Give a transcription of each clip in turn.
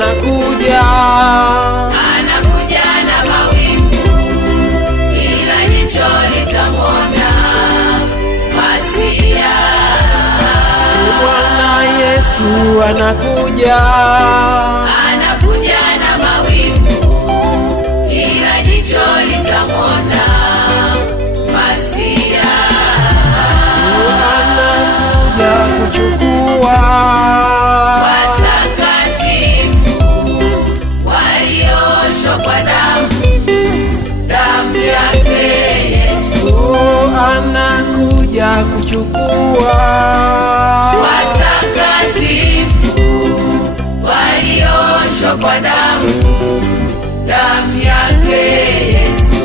anakuja, anakuja na mawingu, kila jicho litamwona Masia. Bwana Yesu anakuja, anakuja na mawingu, kila jicho litamwona Masia. anakuja kuchukua watakatifu walioshwa kwa damu yake Yesu. anakuja kuchukua watakatifu walioshwa kwa damu yake Yesu.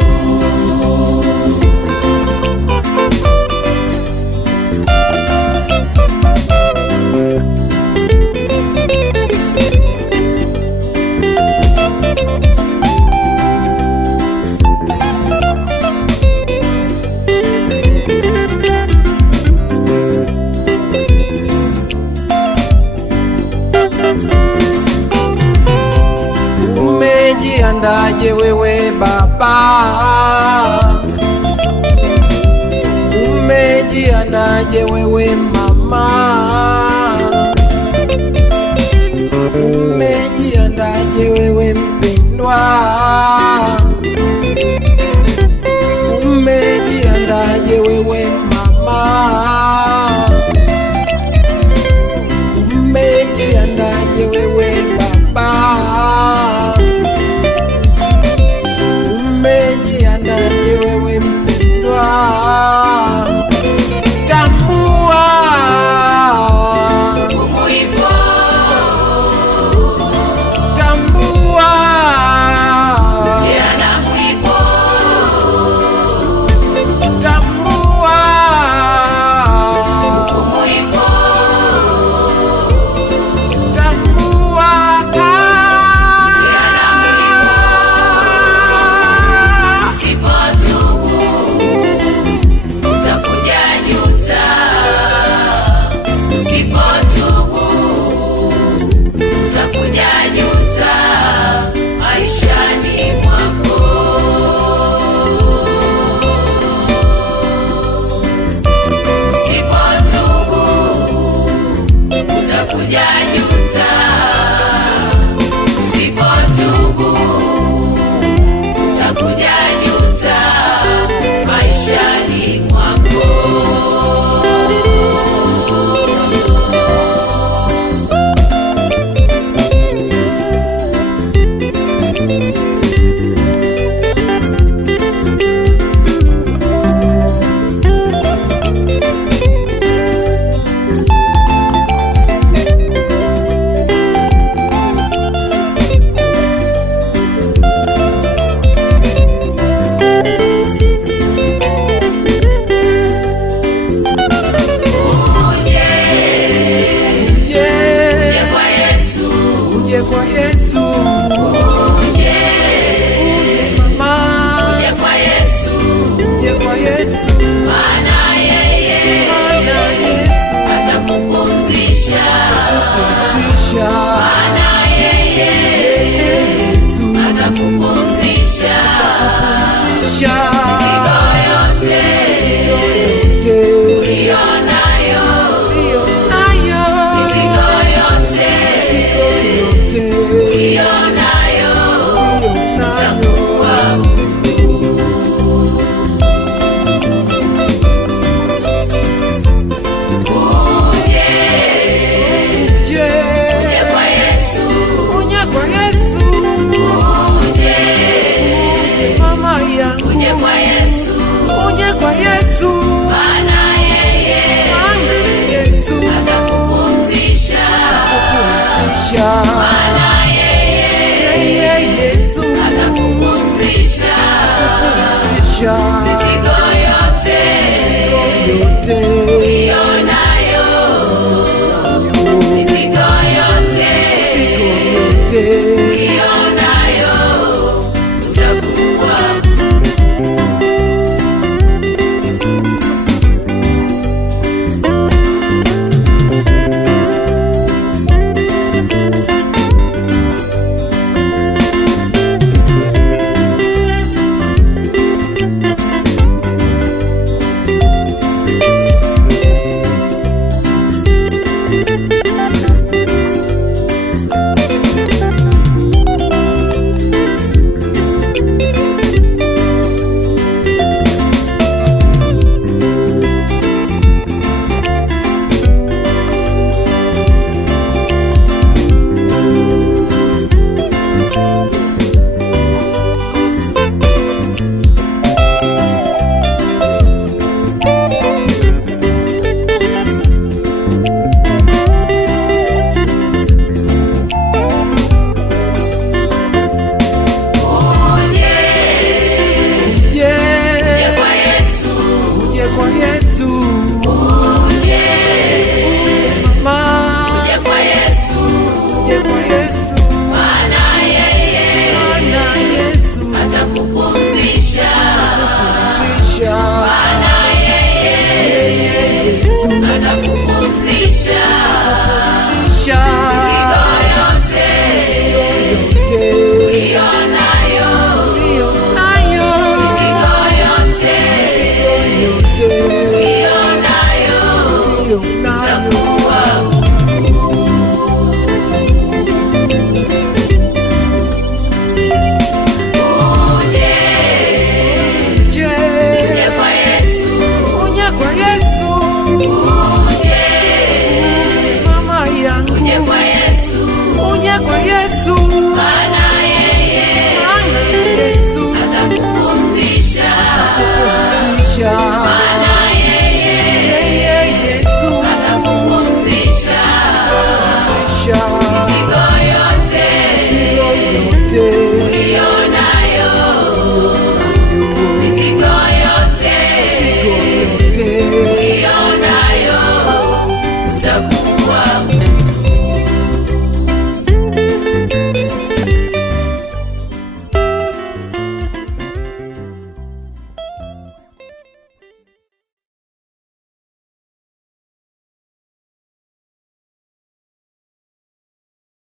Umejiandaje wewe baba? Umejiandaje wewe mama? Umejiandaje wewe mpendwa? Umejiandaje wewe mama? Umejiandaje wewe baba? Umejiandaje wewe mpendwa? Tambua umuhimu, tambua yana muhimu, tambua umuhimu, tambua usipotubu utakuja juta. Usipotubu utakuja juta maishani mwako. Usipotubu utakuja juta. Usipotubu utakuja juta maishani mwako. Uje kwa Yesu, uje kwa Yesu uje mama, kwa Yesu, uje kwa Yesu, maana yeye maana Yesu atakupumzisha. atakupumzisha, Maana yeye Yesu atakupumzisha. atakupumzisha Mizigo yote yote ulionayo, ulionayo, mizigo yote yote ulionayo ulionayo. itakuwa Uje kwa Yesu, uje kwa Yesu, uje mama yangu, uje kwa Yesu, uje kwa Yesu, maana yeye maana Yesu atakupumzisha. atakupumzisha, Maana yeye yeye Yesu atakupumzisha. atakupumzisha.